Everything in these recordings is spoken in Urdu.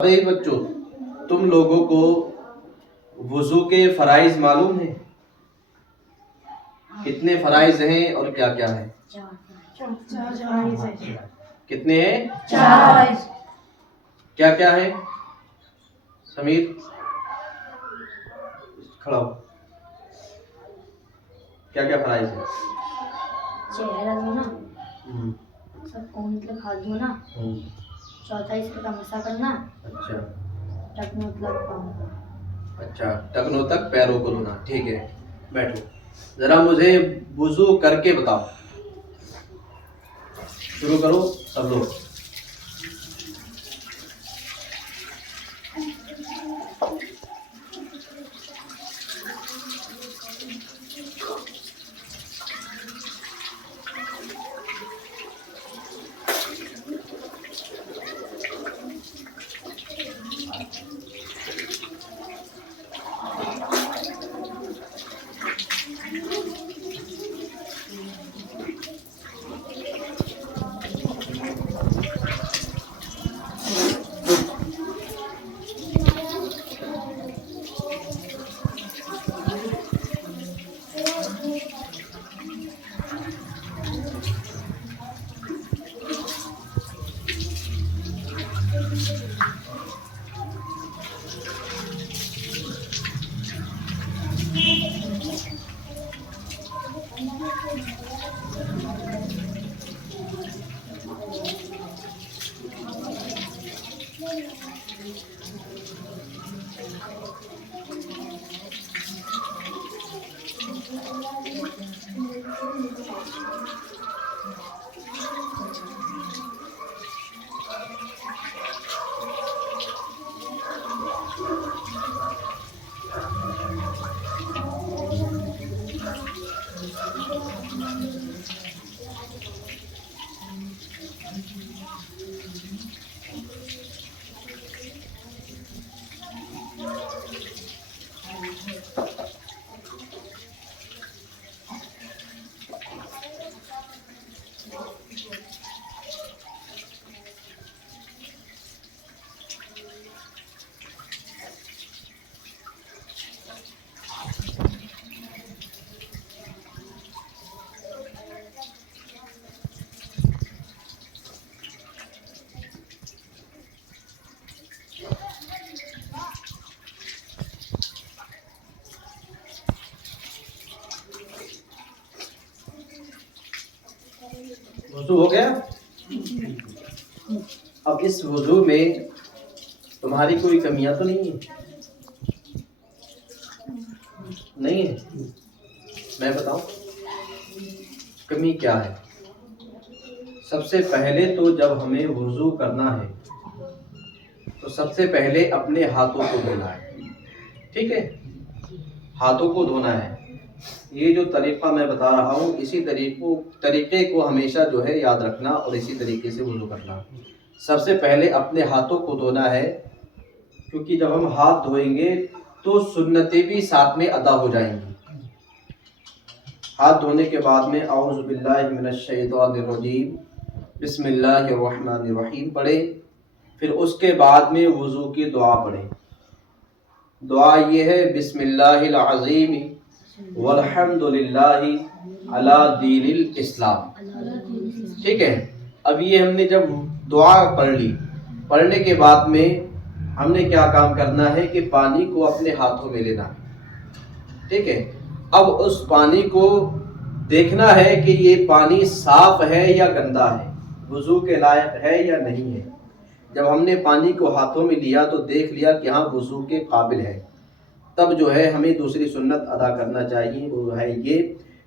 ارے بچوں، تم لوگوں کو وضو کے فرائض معلوم ہیں؟ کتنے فرائض ہیں اور کیا کیا ہے؟ کتنے ہیں؟ 4۔ کیا کیا ہے؟ سمیر کھڑا ہو، کیا کیا فرائض ہیں؟ چہرہ دھونا، سب کو مطلب ہاتھ دھونا، چوتھا اس کا مسا کرنا، اچھا ٹکنوں تک پاؤں۔ اچھا، ٹکنوں تک پیروں کو دھونا، ٹھیک ہے۔ بیٹھو، ذرا مجھے وضو کر کے بتاؤ۔ شروع کرو سب لوگ۔ وضو ہو گیا؟ اب اس وضو میں تمہاری کوئی کمیاں تو نہیں ہیں؟ نہیں ہے؟ میں بتاؤں کمی کیا ہے؟ سب سے پہلے تو جب ہمیں وضو کرنا ہے تو سب سے پہلے اپنے ہاتھوں کو دھونا ہے، ٹھیک ہے؟ ہاتھوں کو دھونا ہے۔ یہ جو طریقہ میں بتا رہا ہوں اسی طریقے کو ہمیشہ جو ہے یاد رکھنا اور اسی طریقے سے وضو کرنا۔ سب سے پہلے اپنے ہاتھوں کو دھونا ہے، کیونکہ جب ہم ہاتھ دھوئیں گے تو سنتیں بھی ساتھ میں ادا ہو جائیں گی۔ ہاتھ دھونے کے بعد میں اعوذ باللہ من الشیطان الرجیم بسم اللہ الرحمن الرحیم پڑھیں، پھر اس کے بعد میں وضو کی دعا پڑھیں۔ دعا یہ ہے بسم اللہ العظیم والحمد للہ علی دین الاسلام، ٹھیک ہے؟ اب یہ ہم نے جب دعا پڑھ لی، پڑھنے کے بعد میں ہم نے کیا کام کرنا ہے کہ پانی کو اپنے ہاتھوں میں لینا ہے، ٹھیک ہے؟ اب اس پانی کو دیکھنا ہے کہ یہ پانی صاف ہے یا گندا ہے، وضو کے لائق ہے یا نہیں ہے۔ جب ہم نے پانی کو ہاتھوں میں لیا تو دیکھ لیا کہ ہاں وضو کے قابل ہے، تب جو ہے ہمیں دوسری سنت ادا کرنا چاہیے، وہ ہے یہ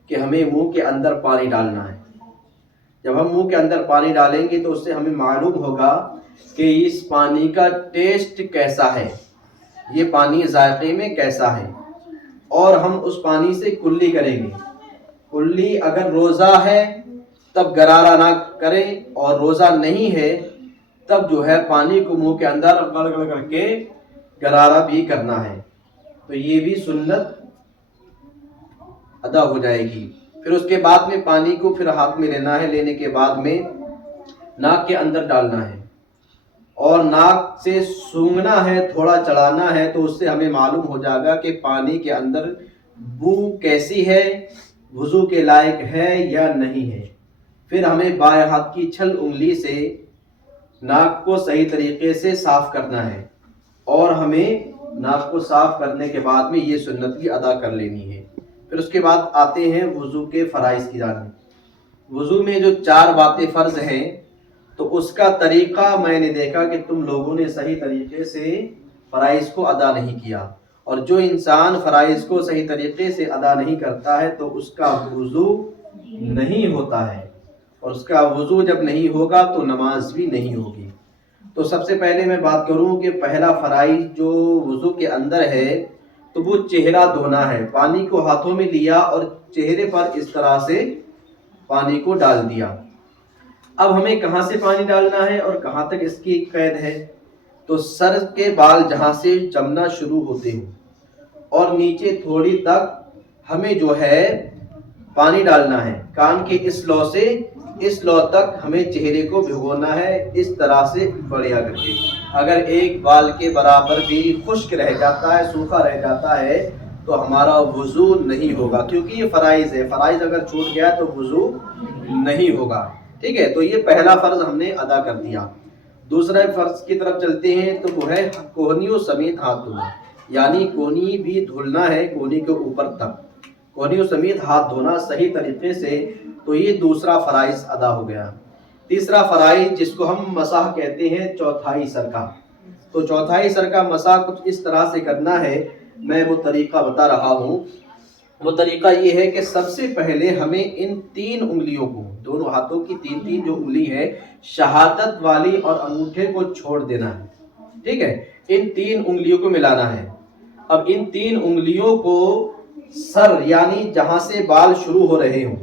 کہ ہمیں منہ کے اندر پانی ڈالنا ہے۔ جب ہم منہ کے اندر پانی ڈالیں گے تو اس سے ہمیں معلوم ہوگا کہ اس پانی کا ٹیسٹ کیسا ہے، یہ پانی ذائقے میں کیسا ہے، اور ہم اس پانی سے کلی کریں گے۔ کلی اگر روزہ ہے تب غرارہ نہ کریں، اور روزہ نہیں ہے تب جو ہے پانی کو منہ کے اندر گڑ کر کے غرارہ بھی کرنا ہے، تو یہ بھی سنت ادا ہو جائے گی۔ پھر اس کے بعد میں پانی کو پھر ہاتھ میں لینا ہے، لینے کے بعد میں ناک کے اندر ڈالنا ہے، اور ناک سے سونگھنا ہے، تھوڑا چڑھانا ہے، تو اس سے ہمیں معلوم ہو جائے گا کہ پانی کے اندر بو کیسی ہے، وضو کے لائق ہے یا نہیں ہے۔ پھر ہمیں بائیں ہاتھ کی چھل انگلی سے ناک کو صحیح طریقے سے صاف کرنا ہے، اور ہمیں ناک کو صاف کرنے کے بعد میں یہ سنت بھی ادا کر لینی ہے۔ پھر اس کے بعد آتے ہیں وضو کے فرائض کی جانب۔ وضو میں جو 4 باتیں فرض ہیں، تو اس کا طریقہ میں نے دیکھا کہ تم لوگوں نے صحیح طریقے سے فرائض کو ادا نہیں کیا، اور جو انسان فرائض کو صحیح طریقے سے ادا نہیں کرتا ہے تو اس کا وضو نہیں ہوتا ہے، اور اس کا وضو جب نہیں ہوگا تو نماز بھی نہیں ہوگی۔ تو سب سے پہلے میں بات کروں کہ پہلا فرائض جو وضو کے اندر ہے تو وہ چہرہ دھونا ہے۔ پانی کو ہاتھوں میں لیا اور چہرے پر اس طرح سے پانی کو ڈال دیا۔ اب ہمیں کہاں سے پانی ڈالنا ہے اور کہاں تک اس کی قید ہے؟ تو سر کے بال جہاں سے جمنا شروع ہوتے ہیں اور نیچے تھوڑی تک ہمیں جو ہے پانی ڈالنا ہے، کان کے اس لو سے اس لو تک ہمیں چہرے کو بھگونا ہے، اس طرح سے بڑھیا کر کے۔ اگر ایک بال کے برابر بھی خشک رہ جاتا ہے، سوکھا رہ جاتا ہے، تو ہمارا وضو نہیں ہوگا، کیونکہ یہ فرائض ہے۔ فرائض اگر چھوٹ گیا تو وضو نہیں ہوگا، ٹھیک ہے؟ تو یہ پہلا فرض ہم نے ادا کر دیا۔ دوسرے فرض کی طرف چلتے ہیں، تو وہ ہے کوہنیوں سمیت ہاتھ دھونا، یعنی کونی بھی دھلنا ہے، کونی کے اوپر تک کونیوں سمیت ہاتھ دھونا صحیح طریقے سے۔ تو یہ دوسرا فرائض ادا ہو گیا۔ تیسرا فرائض جس کو ہم مسح کہتے ہیں، چوتھائی سر کا۔ تو چوتھائی سر کا مسح کچھ اس طرح سے کرنا ہے، میں وہ طریقہ بتا رہا ہوں۔ وہ طریقہ یہ ہے کہ سب سے پہلے ہمیں ان 3 انگلیوں کو، دونوں ہاتھوں کی 3 جو انگلی ہے، شہادت والی اور انگوٹھے کو چھوڑ دینا ہے، ٹھیک ہے؟ ان 3 انگلیوں کو ملانا ہے۔ اب ان 3 انگلیوں کو سر یعنی جہاں سے بال شروع ہو رہے ہوں،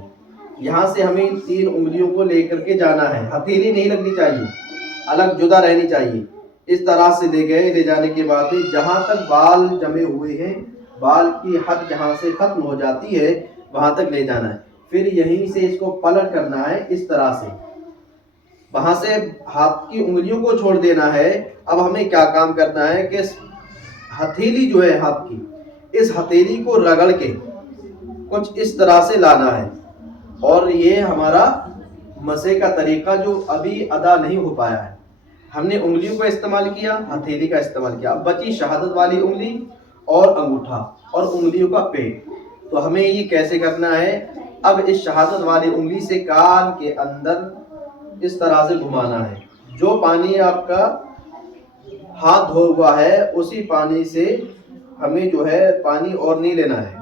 یہاں سے ہمیں ان 3 انگلیوں کو لے کر کے جانا ہے۔ ہتھیلی نہیں لگنی چاہیے، الگ جدا رہنی چاہیے۔ اس طرح سے لے جانے کے بعد جہاں تک بال جمے ہوئے ہیں، بال کی حد جہاں سے ختم ہو جاتی ہے وہاں تک لے جانا ہے۔ پھر یہیں سے اس کو پلٹ کرنا ہے، اس طرح سے وہاں سے ہاتھ کی انگلیوں کو چھوڑ دینا ہے۔ اب ہمیں کیا کام کرنا ہے کہ ہتھیلی جو ہے ہاتھ کی، اس ہتھیلی کو رگڑ کے کچھ اس طرح سے لانا ہے، اور یہ ہمارا مسح کا طریقہ جو ابھی ادا نہیں ہو پایا ہے۔ ہم نے انگلیوں کا استعمال کیا، ہتھیلی کا استعمال کیا، اب بچی شہادت والی انگلی اور انگوٹھا اور انگلیوں کا پیٹ۔ تو ہمیں یہ کیسے کرنا ہے؟ اب اس شہادت والی انگلی سے کان کے اندر اس طرح سے گھمانا ہے۔ جو پانی آپ کا ہاتھ دھو ہوا ہے اسی پانی سے ہمیں جو ہے پانی اور نہیں لینا ہے،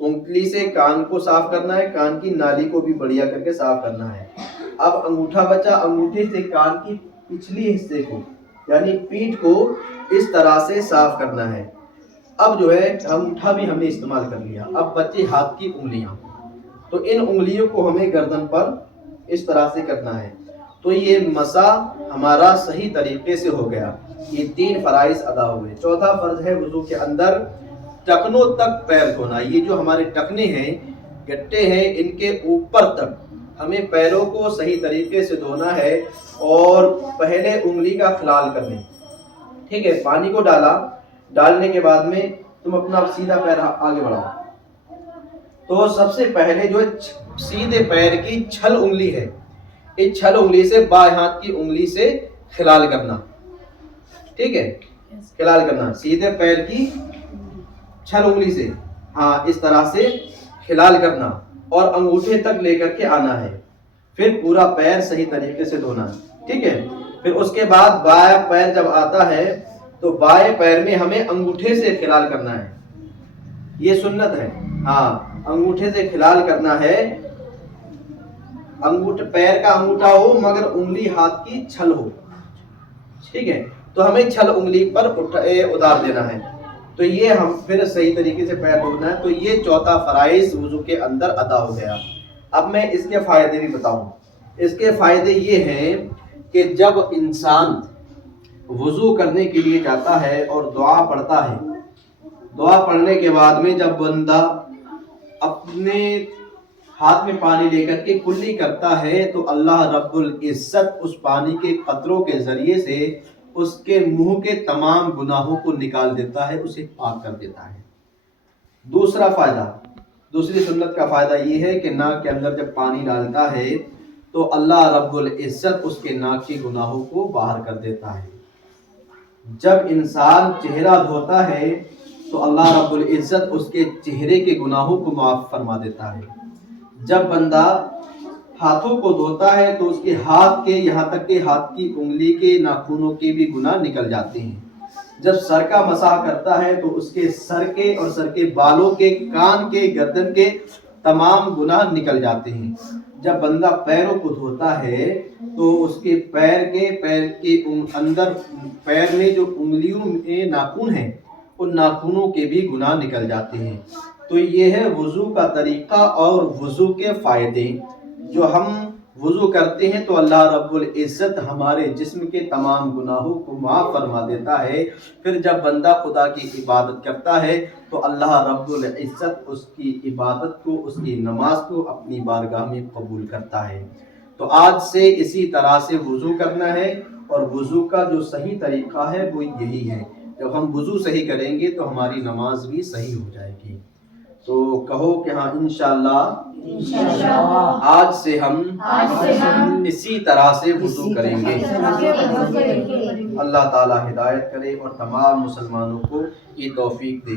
انگلی سے کان کو صاف کرنا ہے، کان کی نالی کو بھی بڑھیا کر کے صاف کرنا ہے۔ اب انگوٹھا بچا، انگوٹھے سے کان کی پچھلی حصے کو یعنی پیٹھ کو اس طرح سے صاف کرنا ہے۔ اب جو ہے انگوٹھا بھی ہم نے استعمال کر لیا، اب بچی ہاتھ کی انگلیاں۔ تو ان انگلیوں کو ہمیں گردن پر اس طرح سے کرنا ہے۔ تو یہ مسح ہمارا صحیح طریقے سے ہو گیا، یہ 3 فرائض ادا ہوئے۔ چوتھا فرض ہے وضو کے اندر ٹکنوں تک پیر دھونا۔ یہ جو ہمارے ٹکنے ہیں، گٹے ہیں، ان کے اوپر تک ہمیں پیروں کو صحیح طریقے سے دھونا ہے، اور پہلے انگلی کا خلال کرنے، ٹھیک ہے؟ پانی کو ڈالنے کے بعد میں تم اپنا سیدھا پیر آگے بڑھاؤ۔ تو سب سے پہلے جو سیدھے پیر کی چھل انگلی ہے، اس چھل انگلی سے بائیں ہاتھ کی انگلی سے خلال کرنا، ٹھیک ہے؟ خلال کرنا سیدھے پیر کی چھل انگلی سے، ہاں اس طرح سے خلال کرنا، اور انگوٹھے تک لے کر کے آنا ہے۔ پھر پورا پیر صحیح طریقے سے دھونا ہے، ٹھیک ہے؟ پھر اس کے بعد بائیں پیر جب آتا ہے تو بائیں پیر میں ہمیں انگوٹھے سے خلال کرنا ہے، یہ سنت ہے، ہاں انگوٹھے سے خلال کرنا ہے۔ پیر کا انگوٹھا ہو مگر انگلی ہاتھ کی چھل ہو، ٹھیک ہے؟ تو ہمیں چھل انگلی پر اتار دینا ہے۔ تو یہ ہم پھر صحیح طریقے سے پیر دھونا ہے۔ تو یہ چوتھا فرائض وضو کے اندر ادا ہو گیا۔ اب میں اس کے فائدے بھی بتاؤں۔ اس کے فائدے یہ ہیں کہ جب انسان وضو کرنے کے لیے جاتا ہے اور دعا پڑھتا ہے، دعا پڑھنے کے بعد میں جب بندہ اپنے ہاتھ میں پانی لے کر کے کلی کرتا ہے تو اللہ رب العزت اس پانی کے قطروں کے ذریعے سے اس کے منہ کے تمام گناہوں کو نکال دیتا ہے، اسے پاک کر دیتا ہے۔ دوسرا فائدہ، دوسری سنت کا فائدہ یہ ہے کہ ناک کے اندر جب پانی ڈالتا ہے تو اللہ رب العزت اس کے ناک کے گناہوں کو باہر کر دیتا ہے۔ جب انسان چہرہ دھوتا ہے تو اللہ رب العزت اس کے چہرے کے گناہوں کو معاف فرما دیتا ہے۔ جب بندہ ہاتھوں کو دھوتا ہے تو اس کے ہاتھ کے یہاں تک کہ ہاتھ کی انگلی کے ناخنوں کے بھی گناہ نکل جاتے ہیں۔ جب سر کا مسح کرتا ہے تو اس کے سر کے اور سر کے بالوں کے، کان کے، گردن کے تمام گناہ نکل جاتے ہیں۔ جب بندہ پیروں کو دھوتا ہے تو اس کے پیر کے اندر، پیر میں جو انگلیوں میں ناخن ہیں ان ناخنوں کے بھی گناہ نکل جاتے ہیں۔ تو یہ ہے وضو کا طریقہ اور وضو کے فائدے۔ جو ہم وضو کرتے ہیں تو اللہ رب العزت ہمارے جسم کے تمام گناہوں کو معاف فرما دیتا ہے۔ پھر جب بندہ خدا کی عبادت کرتا ہے تو اللہ رب العزت اس کی عبادت کو، اس کی نماز کو اپنی بارگاہ میں قبول کرتا ہے۔ تو آج سے اسی طرح سے وضو کرنا ہے، اور وضو کا جو صحیح طریقہ ہے وہ یہی ہے۔ جب ہم وضو صحیح کریں گے تو ہماری نماز بھی صحیح ہو جائے گی۔ تو کہو کہ ہاں انشاءاللہ آج سے ہم اسی طرح سے وضو کریں گے۔ اللہ تعالی ہدایت کرے اور تمام مسلمانوں کو یہ توفیق دے۔